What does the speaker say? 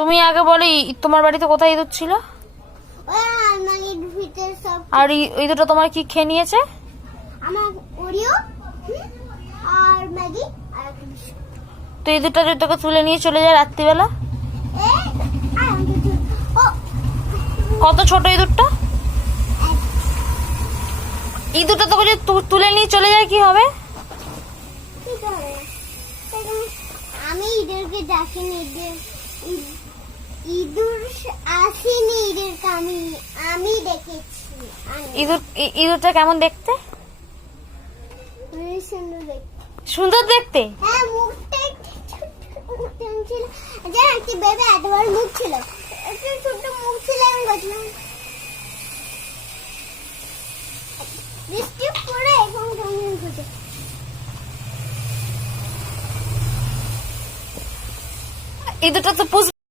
তুমি আগে বলো তোমার বাড়িতে কোথায় ইঁদুর ছিল? ওই আলমারির ভিতরে সব। আর ইঁদুরটা তোমার কি খেয়ে নিয়েছে? আমার ওরিও আর ম্যাগি আর একটা বিস্কুট। তো ইঁদুরটা যদি তোকে তুলে নিয়ে চলে যায় রাত্রিবেলা? ও কত ছোট ইঁদুরটা? ইঁদুরটা তোকে যদি তুলে নিয়ে চলে যায় কি হবে? কি করে? আমি ইঁদুরকে ডাকিনি, ইঁদুর আসেনি, ইঁদুরকে আমি ডেকেছি। ইঁদুরটা কেমন দেখতে? সুন্দর দেখতে। সুন্দর দেখতে? হ্যাঁ, মুখটা একটু ছোট ছিল, জানো কি বেবি এত বড় মুখ ছিল, একটু ছোট মুখ ছিল। আমি বলছিলাম বৃষ্টি পড়ে এবং রঙিন ঘুরছে। ইঁদুরটা তো পুষ